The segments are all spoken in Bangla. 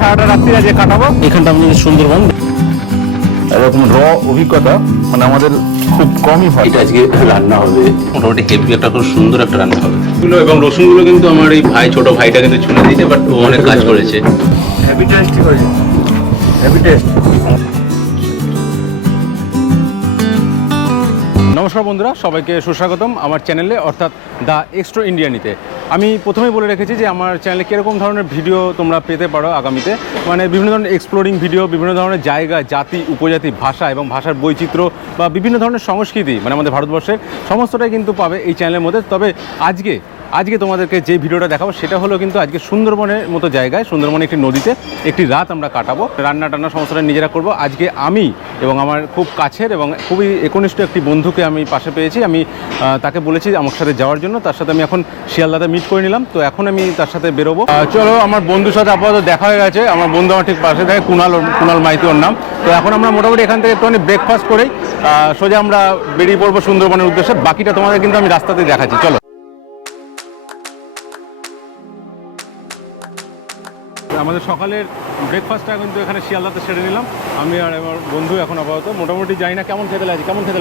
সারাটা রাত্রি আজ কাটাবো এখানটা আমাদের সুন্দরবন। এরকম অভিজ্ঞতা মানে আমাদের খুব কমই হয়। এটা আজকে রান্না হবে মোটামুটি হেভি একটা খুব সুন্দর একটা রান্না হবে এবং রসুনগুলো কিন্তু আমার এই ভাই ছোট ভাইটা কিন্তু ছুলে দিয়েছে, বাট ও অনেক কাজ করেছে। হেভি টেস্টি হয়েছে, হেভি টেস্ট। নমস্কার বন্ধুরা, সবাইকে সুস্বাগতম আমার চ্যানেলে অর্থাৎ দ্য এক্সট্রো ইন্ডিয়ানিতে। আমি প্রথমেই বলে রেখেছি যে আমার চ্যানেলে কীরকম ধরনের ভিডিও তোমরা পেতে পারো আগামীতে, মানে বিভিন্ন ধরনের এক্সপ্লোরিং ভিডিও, বিভিন্ন ধরনের জায়গা, জাতি, উপজাতি, ভাষা এবং ভাষার বৈচিত্র্য বা বিভিন্ন ধরনের সংস্কৃতি, মানে আমাদের ভারতবর্ষের সমস্তটাই কিন্তু পাবে এই চ্যানেলের মধ্যে। তবে আজকে তোমাদেরকে যে ভিডিওটা দেখাবো সেটা হলো কিন্তু আজকে সুন্দরবনের মতো জায়গায়, সুন্দরবনে একটি নদীতে একটি রাত আমরা কাটাবো। রান্না টান্না সমস্তটা নিজেরা করব। আজকে আমি এবং আমার খুব কাছের এবং খুবই একনিষ্ঠ একটি বন্ধুকে আমি পাশে পেয়েছি। আমি তাকে বলেছি আমার সাথে যাওয়ার জন্য, তার সাথে আমি এখন শিয়ালদাতে মিট করে নিলাম। তো এখন আমি তার সাথে বেরোবো। চলো, আমার বন্ধুর সাথে আপাতত দেখা হয়ে গেছে। আমার বন্ধু আমার ঠিক পাশে থাকে, কুণাল মাইতি ওর নাম। তো এখন আমরা মোটামুটি এখান থেকে একটুখানি ব্রেকফাস্ট করেই সোজা আমরা বেরিয়ে পড়বো সুন্দরবনের উদ্দেশ্যে। বাকিটা তোমাদের কিন্তু আমি রাস্তাতে দেখাচ্ছি, চলো। আমাদের সকালের ব্রেকফাস্টটা কিন্তু এখানে শিয়ালদাতে সেরে নিলাম আমি আর আমার বন্ধু। এখন আপাতত মোটামুটি যাই না কেমন খেতে লাগছে, দারুণ খেতে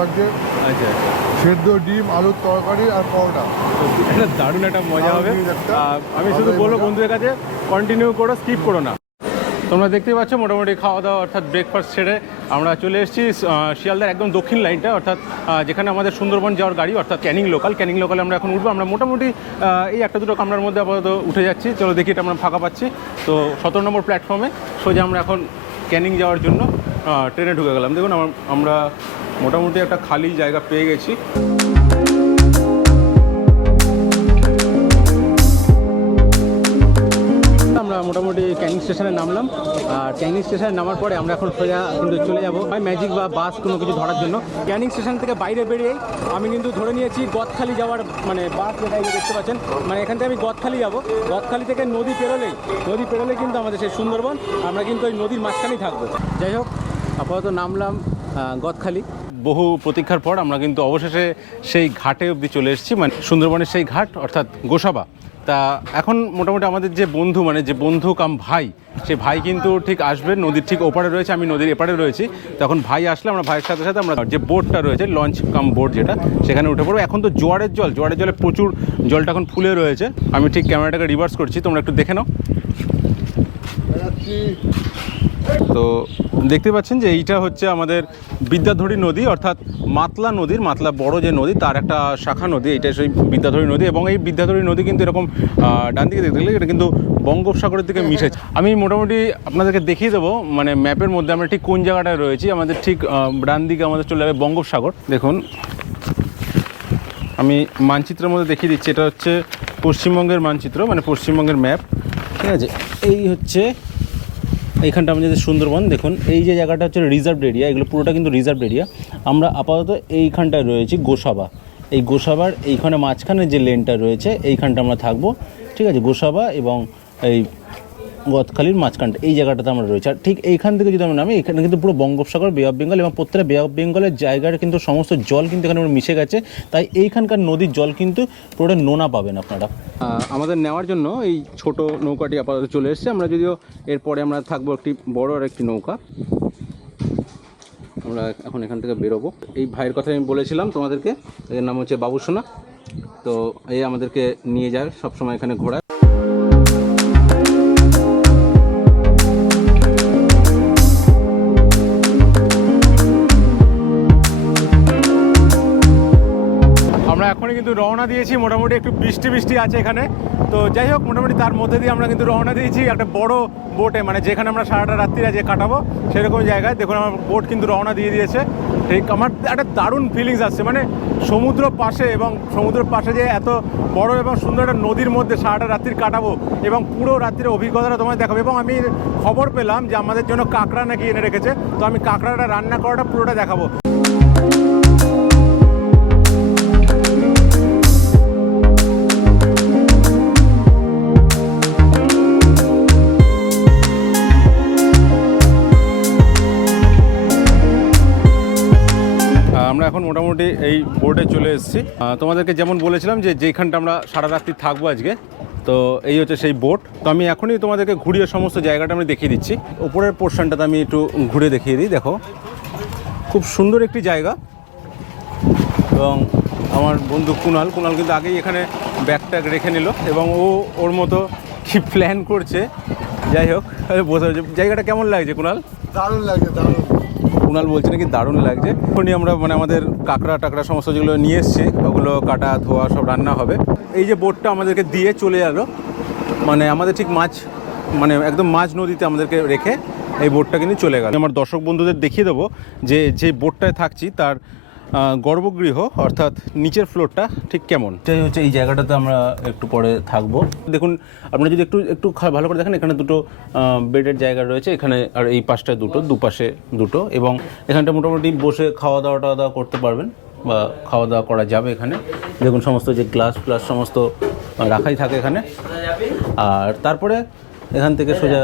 লাগছে। আচ্ছা, সেদ্ধ ডিম, আলুর তরকারি আর পরোটা, এটা দারুণ একটা মজা হবে। আমি শুধু বলবো বন্ধুদের কাছে কন্টিনিউ করো, স্কিপ করো না। তোমরা দেখতেই পাচ্ছ মোটামুটি খাওয়া দাওয়া অর্থাৎ ব্রেকফাস্ট ছেড়ে আমরা চলে এসেছি শিয়ালদার একদম দক্ষিণ লাইনটা, অর্থাৎ যেখানে আমাদের সুন্দরবন যাওয়ার গাড়ি, অর্থাৎ ক্যানিং লোকালে আমরা এখন উঠবো। আমরা মোটামুটি এই একটা দুটো কামরার মধ্যে আপাতত উঠে যাচ্ছি। চলো দেখি, এটা আমরা ফাঁকা পাচ্ছি। তো 17 নম্বর প্ল্যাটফর্মে সোজা আমরা এখন ক্যানিং যাওয়ার জন্য ট্রেনে ঢুকে গেলাম। দেখুন আমরা মোটামুটি একটা খালি জায়গা পেয়ে গেছি। আমরা মোটামুটি ক্যানিং স্টেশনে নামলাম। আর ক্যানিং স্টেশনে নামার পরে আমরা এখন সোজা কিন্তু চলে যাবো হয় ম্যাজিক বা বাস কোনো কিছু ধরার জন্য। ক্যানিং স্টেশন থেকে বাইরে বেরিয়ে আমি কিন্তু ধরে নিয়েছি গদখালি যাওয়ার মানে বাস, যেটা দেখতে পাচ্ছেন। মানে এখান থেকে আমি গদখালি যাবো। গদখালি থেকে নদী পেরোলেই কিন্তু আমাদের সেই সুন্দরবন। আমরা কিন্তু ওই নদীর মাঝখানেই থাকবো। যাই হোক, আপাতত নামলাম গদখালি। বহু প্রতীক্ষার পর আমরা কিন্তু অবশেষে সেই ঘাটে অবধি চলে এসেছি, মানে সুন্দরবনের সেই ঘাট অর্থাৎ গোসাবা। তা এখন মোটামুটি আমাদের যে বন্ধু, মানে যে বন্ধু কাম ভাই, সে ভাই কিন্তু ঠিক আসবে। নদীর ঠিক ওপারে রয়েছে, আমি নদীর এপারে রয়েছি। তখন ভাই আসলে আমরা ভাইয়ের সাথে সাথে আমরা যে বোটটা রয়েছে, লঞ্চ কাম বোট যেটা, সেখানে উঠে পড়বো। এখন তো জোয়ারের জলে প্রচুর জলটা এখন ফুলে রয়েছে। আমি ঠিক ক্যামেরাটাকে রিভার্স করছি, তোমরা একটু দেখে নাও। তো দেখতে পাচ্ছেন যে এইটা হচ্ছে আমাদের বিদ্যাধরী নদী, অর্থাৎ মাতলা বড় যে নদী তার একটা শাখা নদী, এইটা সেই বিদ্যাধরী নদী। এবং এই বিদ্যাধরী নদী কিন্তু এরকম ডান দিকে দেখতে গেলে এটা কিন্তু বঙ্গোপসাগরের দিকে মিশেছে। আমি মোটামুটি আপনাদেরকে দেখিয়ে দেবো, মানে ম্যাপের মধ্যে আমরা ঠিক কোন জায়গাটায় রয়েছি। আমাদের ঠিক ডান দিকে আমাদের চলে যাবে বঙ্গোপসাগর। দেখুন, আমি মানচিত্রের মধ্যে দেখিয়ে দিচ্ছি। এটা হচ্ছে পশ্চিমবঙ্গের মানচিত্র, মানে পশ্চিমবঙ্গের ম্যাপ, ঠিক আছে। এই হচ্ছে এইখানটা আমাদের সুন্দরবন। দেখুন, এই যে জায়গাটা হচ্ছে রিজার্ভ এরিয়া, এগুলো পুরোটা কিন্তু রিজার্ভ এরিয়া। আমরা আপাতত এইখানটায় রয়েছি গোসাবা। এই গোসাবার এইখানে মাঝখানে যে লেনটা রয়েছে এইখানটা আমরা থাকবো, ঠিক আছে। গোসাবা এবং এই গদখালির মাঝখানটা এই জায়গাটাতে আমরা রয়েছি। আর ঠিক এইখান থেকে যদি আমরা নামি, এখানে কিন্তু পুরো বঙ্গোপসাগর, বে অফ বেঙ্গল, এবং প্রত্যেকটা বে অফ বেঙ্গলের জায়গার কিন্তু সমস্ত জল কিন্তু এখানে মিশে গেছে। তাই এইখানকার নদীর জল কিন্তু পুরোটা নোনা পাবেন আপনারা। আমাদের নেওয়ার জন্য এই ছোট নৌকাটি আপাতত চলে এসেছে। আমরা যদিও এরপরে আমরা থাকবো একটি বড় আর একটি নৌকা। আমরা এখন এখান থেকে বেরোবো। এই ভাইয়ের কথা আমি বলেছিলাম তোমাদেরকে, এর নাম হচ্ছে বাবুসোনা। তো এই আমাদেরকে নিয়ে যায় সবসময় এখানে ঘোরায়। আমরা এখনই কিন্তু রওনা দিয়েছি। মোটামুটি একটু বৃষ্টি আছে এখানে। তো যাই হোক, মোটামুটি তার মধ্যে দিয়ে আমরা কিন্তু রওনা দিয়েছি একটা বড় বোটে, মানে যেখানে আমরা সারাটা রাত্রি আজকে কাটাবো সেরকম জায়গায়। দেখুন, আমার বোট কিন্তু রওনা দিয়ে দিয়েছে। ঠিক আমার একটা দারুণ ফিলিংস আসছে, মানে সমুদ্র পাশে যে এত বড় এবং সুন্দর একটা নদীর মধ্যে সারাটা রাত্রি কাটাবো এবং পুরো রাত্রির অভিজ্ঞতাটা তোমায় দেখাবো। এবং আমি খবর পেলাম যে আমাদের জন্য কাঁকড়া নাকি এনে রেখেছে। তো আমি কাঁকড়াটা রান্না করাটা পুরোটা দেখাবো। আমরা এখন মোটামুটি এই বোর্ডে চলে এসেছি। তোমাদেরকে যেমন বলেছিলাম যে যেখানটা আমরা সারা রাত্রি থাকবো আজকে, তো এই হচ্ছে সেই বোট। তো আমি এখনই তোমাদেরকে ঘুরিয়ে সমস্ত জায়গাটা আমি দেখিয়ে দিচ্ছি। উপরের পোর্শনটাতে আমি একটু ঘুরে দেখিয়ে দিই। দেখো খুব সুন্দর একটি জায়গা। এবং আমার বন্ধু কুনাল কিন্তু আগেই এখানে ব্যাগটা রেখে নিল এবং ওর মতো কি প্ল্যান করছে। যাই হোক, বোঝা জায়গাটা কেমন লাগছে কুনাল? দারুণ লাগে, দারুণ। কুনাল বলছে নাকি দারুণ লাগছে। এখনই আমরা আমাদের কাঁকড়া টাকড়া সমস্ত যেগুলো নিয়ে এসছি ওগুলো কাটা ধোয়া সব রান্না হবে। এই যে বোটটা আমাদেরকে দিয়ে চলে গেল, আমাদের ঠিক একদম মাঝ নদীতে আমাদেরকে রেখে এই বোটটা কিন্তু চলে গেল। আমার দর্শক বন্ধুদের দেখিয়ে দেবো যে বোটটায় থাকছি তার গর্ভগৃহ অর্থাৎ নিচের ফ্লোরটা ঠিক কেমন। এটাই হচ্ছে এই জায়গাটাতে আমরা একটু পরে থাকবো। দেখুন আপনারা যদি একটু ভালো করে দেখেন, এখানে দুটো বেডের জায়গা রয়েছে, এখানে আর এই পাশটায় দুপাশে দুটো, এবং এখানটা মোটামুটি বসে খাওয়া দাওয়া করতে পারবেন বা খাওয়া দাওয়া করা যাবে। এখানে দেখুন সমস্ত যে গ্লাস ফ্লাস সমস্ত রাখাই থাকে এখানে। আর তারপরে এখান থেকে সোজা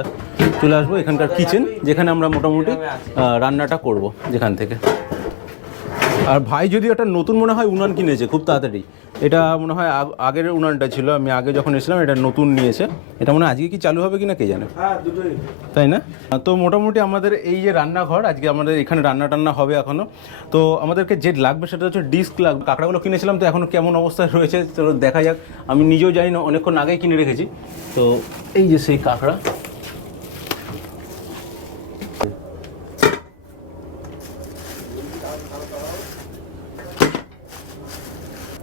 চলে আসবো এখানকার কিচেন, যেখানে আমরা মোটামুটি রান্নাটা করব যেখান থেকে। আর ভাই যদি একটা নতুন মনে হয় উনান কিনেছে খুব তাড়াতাড়ি। এটা মনে হয় আগের উনানটা ছিল, আমি আগে যখন এসেছিলাম এটা নতুন নিয়েছে। এটা মনে হয় আজকে কি চালু হবে কিনা কে জানে। তাই না? তো মোটামুটি আমাদের এই যে রান্নাঘর, আজকে আমাদের এখানে রান্না হবে এখনও। তো আমাদেরকে যে লাগবে সেটা হচ্ছে ডিস্ক লাগবে। কাঁকড়াগুলো কিনেছিলাম তো এখনও কেমন অবস্থায় রয়েছে চলো দেখা যাক। আমি নিজেও জানি না, অনেকক্ষণ আগেই কিনে রেখেছি। তো এই যে সেই কাঁকড়া,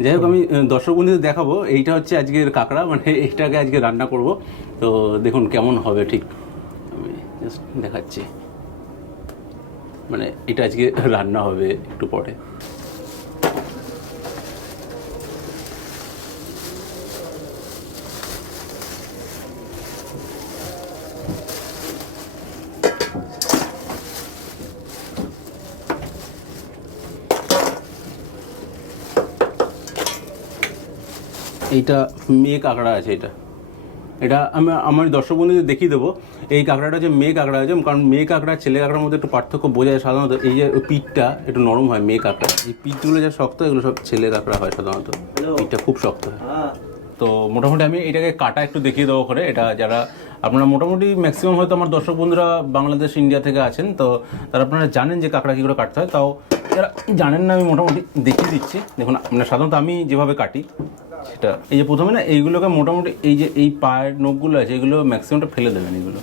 যাই হোক আমি দর্শক বন্ধুদের দেখাবো। এইটা হচ্ছে আজকের কাঁকড়া, এইটাকে আজকে রান্না করব। তো দেখুন কেমন হবে, ঠিক আমি জাস্ট দেখাচ্ছি। এটা আজকে রান্না হবে একটু পরে। এইটা মেয়ে কাঁকড়া আছে, এটা আমি আমার দর্শক বন্ধুদের দেখিয়ে দেবো। এই কাঁকড়াটা যে মেয়ে কাঁকড়া আছে, কারণ মেয়ে কাঁকড়া ছেলে কাঁকড়ার মধ্যে একটু পার্থক্য বোঝা যায় সাধারণত। এই যে পিঠটা একটু নরম হয় মেয়ে কাঁকড়া, এই পিঠগুলো যা শক্ত এগুলো সব ছেলে কাঁকড়া হয় সাধারণত, পিঠটা খুব শক্ত হয়। তো মোটামুটি আমি এটাকে কাটা একটু দেখিয়ে দেবো করে। এটা যারা আপনারা মোটামুটি ম্যাক্সিমাম হয়তো আমার দর্শক বন্ধুরা বাংলাদেশ ইন্ডিয়া থেকে আছেন, তো তারা আপনারা জানেন যে কাঁকড়া কী করে কাটতে হয়। তাও যারা জানেন না আমি মোটামুটি দেখিয়ে দিচ্ছি। দেখুন সাধারণত আমি যেভাবে কাটি সেটা, এই যে প্রথমে না এইগুলোকে মোটামুটি এই যে এই পায়ের নখগুলো আছে এগুলো ম্যাক্সিমামটা ফেলে দেবেন। এগুলো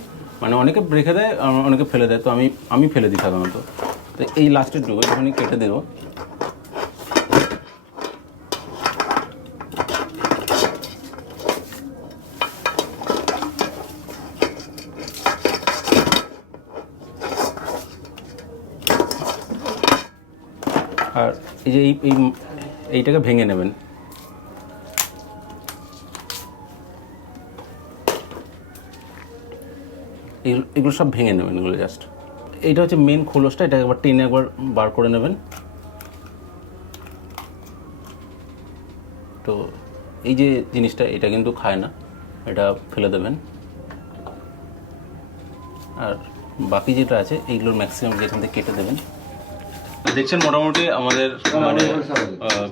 অনেকে রেখে দেয়, অনেকে ফেলে দেয়, তো আমি ফেলে দিই সাধারণত। তো এই লাস্টের ডুবো যখনই কেটে দেবো, আর এই যে এইটাকে ভেঙে নেবেন। এগুলো সব ভেঙে নেবেন, এগুলো জাস্ট। এইটা হচ্ছে মেন খোলসটা, এটা একবার টেনে একবার বার করে নেবেন। তো এই যে জিনিসটা এটা কিন্তু খায় না, এটা ফেলে দেবেন। আর বাকি যেটা আছে এইগুলোর ম্যাক্সিমাম যেখান থেকে কেটে দেবেন। দেখছেন মোটামুটি আমাদের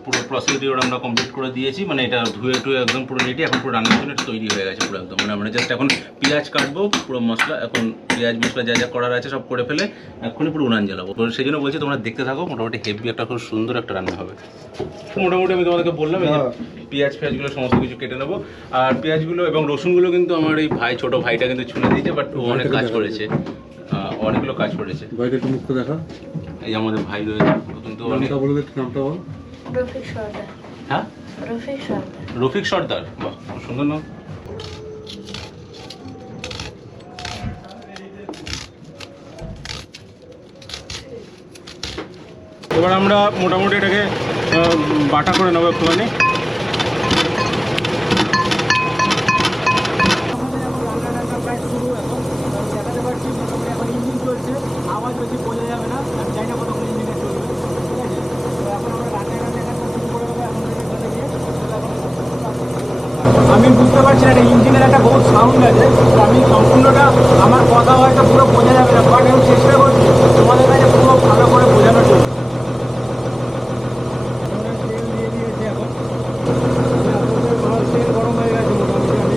পুরো প্রসিডিওর আমরা কমপ্লিট করে দিয়েছি। এটা ধুয়ে একদম পুরো রেডি। এখন পুরো রান্নার জন্য তৈরি হয়ে গেছে পুরো একদম। আমরা জাস্ট এখন পেঁয়াজ কাটবো, পুরো মশলা এখন পেঁয়াজ মশলা যা করার আছে সব করে ফেলে এখনই পুরো উনান জ্বালাবো। সেই জন্য বলছি তোমরা দেখতে থাকো। মোটামুটি হেভি একটা খুব সুন্দর একটা রান্না হবে। মোটামুটি আমি তোমাদেরকে বললাম এই পেঁয়াজগুলো সমস্ত কিছু কেটে নেবো। আর পেঁয়াজগুলো এবং রসুনগুলো কিন্তু আমার এই ছোট ভাইটা কিন্তু ছুলে দিয়েছে, বাট ও অনেক কাজ করেছে, অনেকগুলো কাজ করেছে। ভাইটা একটু মুখটা দেখা। এই আমাদের ভাই রয়েছে, কিন্তু নামটা বলে দে, নামটা বল। রফিক সর্দার। হ্যাঁ, রফিক সর্দার। বাহ, সুন্দর নাম। এবার আমরা মোটামুটি এটাকে বাটা করে নেবো একটুখানি। আমি বুঝতে পারছি না, ইঞ্জিনের একটা বহুত সাউন্ড আছে। আমি সম্পূর্ণটা আমার কথা হয়তো পুরো বোঝা যাবে না, বাট আমি চেষ্টা করছি তোমাদের কাছে পুরো ভালো করে বোঝানোর জন্য। তেল গরম হয়ে গেছে মোটামুটি। আমি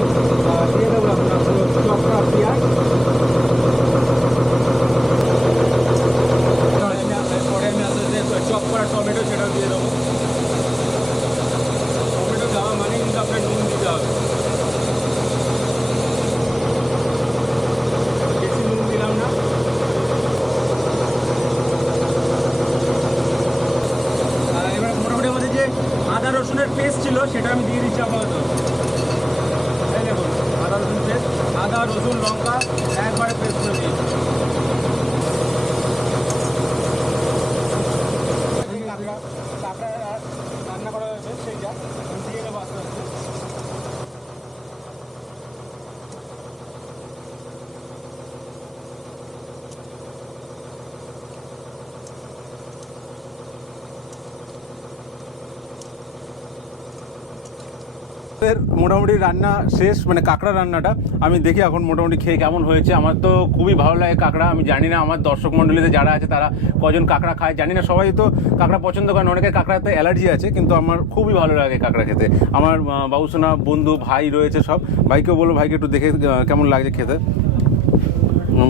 মোটামুটি রান্না শেষ, মানে কাঁকড়া রান্নাটা আমি দেখি এখন মোটামুটি খেয়ে কেমন হয়েছে। আমার তো খুবই ভালো লাগে কাঁকড়া। আমি জানি না আমার দর্শক মণ্ডলীতে যারা আছে তারা কজন কাঁকড়া খায়, জানি না। সবাই তো কাঁকড়া পছন্দ করেন, অনেকের কাঁকড়াতে অ্যালার্জি আছে, কিন্তু আমার খুবই ভালো লাগে কাঁকড়া খেতে। আমার বাবুসোনা বন্ধু ভাই রয়েছে সব, ভাইকেও বলবো ভাইকে একটু দেখে কেমন লাগছে খেতে।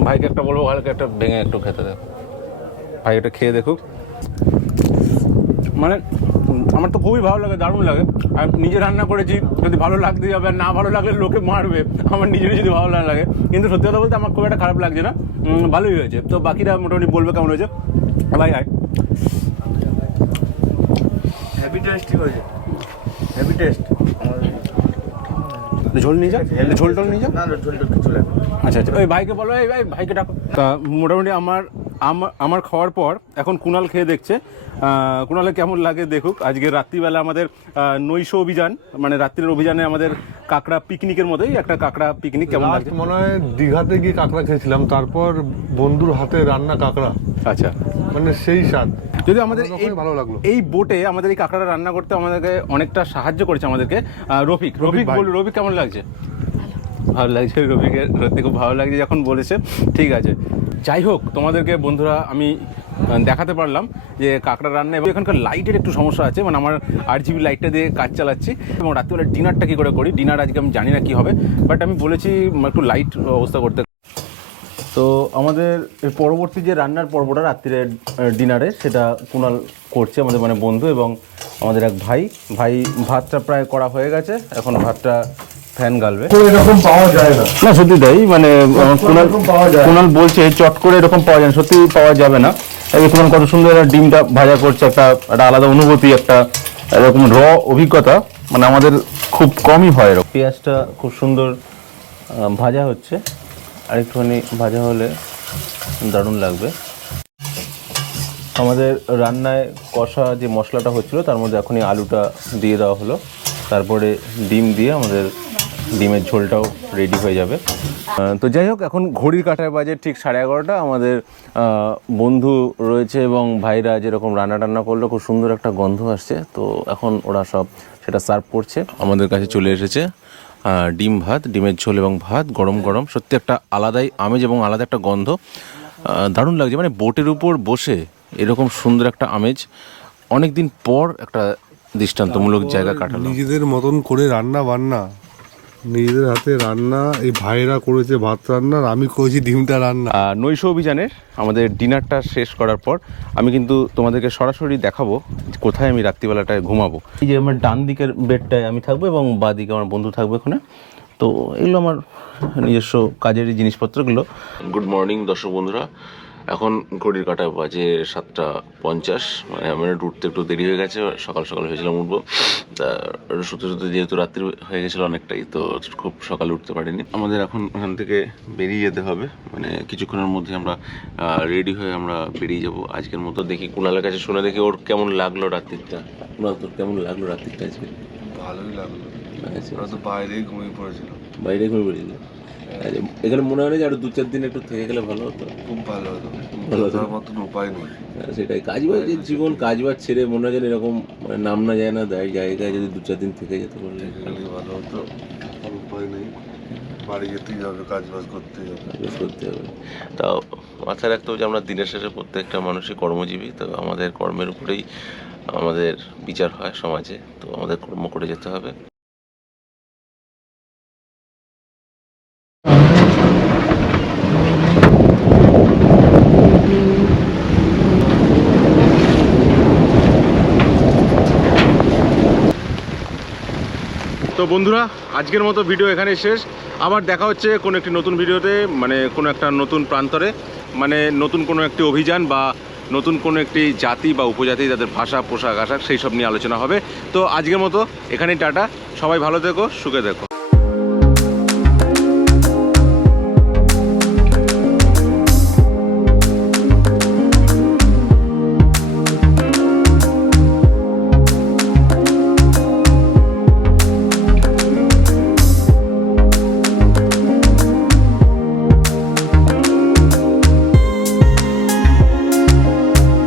ভাইকে একটা বলবো ভাইকে একটা ভেঙে একটু খেতে দেখো, ভাই এটা খেয়ে দেখুক। মানে আমার তো খুবই ভালো লাগে, দারুণ লাগে। আমি নিজে রান্না করেছি, যদি ভালো লাগতে যাবে আর না ভালো লাগলে লোকে মারবে, আমার নিজেরই যদি ভালো না লাগে। কিন্তু সত্যি কথা বলতে আমার খুব একটা খারাপ লাগছে না, ভালোই হয়েছে। তো বাকিরা মোটামুটি বলবে কেমন হয়েছে। ভাই হাই, হ্যাপি টেস্টি হয়েছে, হ্যাপি টেস্ট। ঝোল নিয়ে যা, ঝোল টোল নিয়ে যা। না ঝোল টোল কিছু লাগবে। আচ্ছা আচ্ছা, ওই ভাইকে বলো, এই ভাইকে ডাকো। তা মোটামুটি আমার খাওয়ার পর এখন কুণাল খেয়ে দেখছে, কুণালে কেমন লাগে দেখুক। আজকে রাত্রিবেলা আমাদের নৈশ অভিযান, মানে রাত্রির অভিযানে আমাদের কাঁকড়া পিকনিকের মতোই একটা কাঁকড়া পিকনিক। কেমন লাগছে? মনে হয় দীঘাতে গিয়ে কাঁকড়া খেয়েছিলাম, তারপর বন্ধুর হাতে রান্না কাঁকড়া, আচ্ছা, মানে সেই স্বাদ। যদি আমাদের ভালো লাগলো। এই বোটে আমাদের এই কাঁকড়াটা রান্না করতে আমাদেরকে অনেকটা সাহায্য করেছে আমাদেরকে রফিক। বলুন রফিক কেমন লাগছে? ভালো লাগছে, রফিকের সত্যি খুব ভালো লাগছে যখন বলেছে। ঠিক আছে, যাই হোক, তোমাদেরকে বন্ধুরা আমি দেখাতে পারলাম যে কাঁকড়া রান্না। এবং এখানকার লাইটের একটু সমস্যা আছে, মানে আমার RGB লাইটটা দিয়ে কাজ চালাচ্ছি। এবং রাত্রিবেলা ডিনারটা কী করে করি, ডিনার আজকে আমি জানি না কী হবে, বাট আমি বলেছি একটু লাইট ব্যবস্থা করতে। তো আমাদের পরবর্তী যে রান্নার পর্বটা রাত্রিরে ডিনারে, সেটা কুণাল করছে, আমাদের মানে বন্ধু এবং আমাদের এক ভাই। ভাতটা প্রায় করা হয়ে গেছে, এখন ভাতটা ফ্যান গালবে। এরকম পাওয়া যায় না, না সত্যি তাই, মানে কুণাল বলছে চট করে এরকম পাওয়া যায় না, সত্যি পাওয়া যাবে না। এই কুণাল কত সুন্দর ডিমটা ভাজা করছে, একটা আলাদা অনুভূতি, একটা এরকম অভিজ্ঞতা, মানে আমাদের খুব কমই হয় এরকম। পেঁয়াজটা খুব সুন্দর ভাজা হচ্ছে, আর একটুখানি ভাজা হলে দারুণ লাগবে। আমাদের রান্নায় কষা যে মশলাটা হচ্ছিলো তার মধ্যে এখনই আলুটা দিয়ে দেওয়া হলো, তারপরে ডিম দিয়ে আমাদের ডিমের ঝোলটাও রেডি হয়ে যাবে। তো যাই হোক, এখন ঘড়ির কাঁটায় বাজে ঠিক 11:30। আমাদের বন্ধু রয়েছে এবং ভাইরা যেরকম রান্না করলো, খুব সুন্দর একটা গন্ধ আসছে। তো এখন ওরা সব সেটা সার্ভ করছে। আমাদের কাছে চলে এসেছে ডিম ভাত, ডিমের ঝোল এবং ভাত গরম গরম। সত্যি একটা আলাদাই আমেজ এবং আলাদা একটা গন্ধ, দারুণ লাগছে। মানে বোটের উপর বসে এরকম সুন্দর একটা আমেজ, অনেক দিন পর একটা দৃষ্টান্তমূলক জায়গা কাটালো। নিজেদের মতন করে রান্না বান্না, নিজেদের হাতে রান্না, এই ভাইরা করেছে ভাত রান্না, আর আমি করেছি ডিমটা রান্না। নৈশ অভিযানের আমাদের ডিনারটা শেষ করার পর আমি কিন্তু তোমাদেরকে সরাসরি দেখাবো কোথায় আমি রাত্রিবেলাটায় ঘুমাবো। এই যে আমার ডান দিকের বেডটায় আমি থাকবো এবং বাঁ দিকে আমার বন্ধু থাকবে ওখানে। তো এগুলো আমার নিজস্ব কাজেরই জিনিসপত্রগুলো। গুড মর্নিং দর্শক বন্ধুরা, এখন ঘড়ির কাঁটায় বাজে 7:50। মানে আমার উঠতে একটু দেরি হয়ে গেছে, সকাল হয়েছিলাম উঠবো, তা সত্যি যেহেতু রাত্রি হয়ে গেছিলো অনেকটাই, তো খুব সকালে উঠতে পারিনি। আমাদের এখন ওখান থেকে বেরিয়ে যেতে হবে, মানে কিছুক্ষণের মধ্যে আমরা রেডি হয়ে আমরা বেরিয়ে যাব আজকের মতো। দেখি কুণালের কাছে শুনে দেখি ওর কেমন লাগলো রাত্রিটা। কুণাল, তোর কেমন লাগলো রাত্রিটা আজকে? ভালোই লাগলো, তো বাইরেই ঘুমিয়ে পড়েছিল। বাইরে ঘুরে বেরিয়েছিল? এখানে মনে হয় না যে আরো 2-4 দিন একটু থেকে গেলে ভালো হতো? খুব ভালো হতো, ভালো হতো, মতন উপায় নেই। সেটাই, কাজবাজের জীবন, কাজবাজ ছেড়ে মনে হয় যেন এরকম মানে নাম না যায় না দেয় জায়গায় যদি 2-4 দিন থেকে যেতে পারলে ভালো হতো, উপায় নেই, বাড়ি যেতেই হবে, কাজ বাজ করতেই হবে। তাও মাথায় রাখতে হবে যে আমরা দিনের শেষে প্রত্যেকটা মানুষই কর্মজীবী, তো আমাদের কর্মের উপরেই আমাদের বিচার হয় সমাজে, তো আমাদের কর্ম করে যেতে হবে। তো বন্ধুরা, আজকের মতো ভিডিও এখানে শেষ। আবার দেখা হচ্ছে কোনো একটি নতুন ভিডিওতে, মানে কোনো একটা নতুন প্রান্তরে, মানে নতুন কোনো একটি অভিযান বা নতুন কোনো একটি জাতি বা উপজাতি, তাদের ভাষা, পোশাক আশাক, সেই সব নিয়ে আলোচনা হবে। তো আজকের মতো এখানেই টাটা, সবাই ভালো থেকো, সুখে থেকো।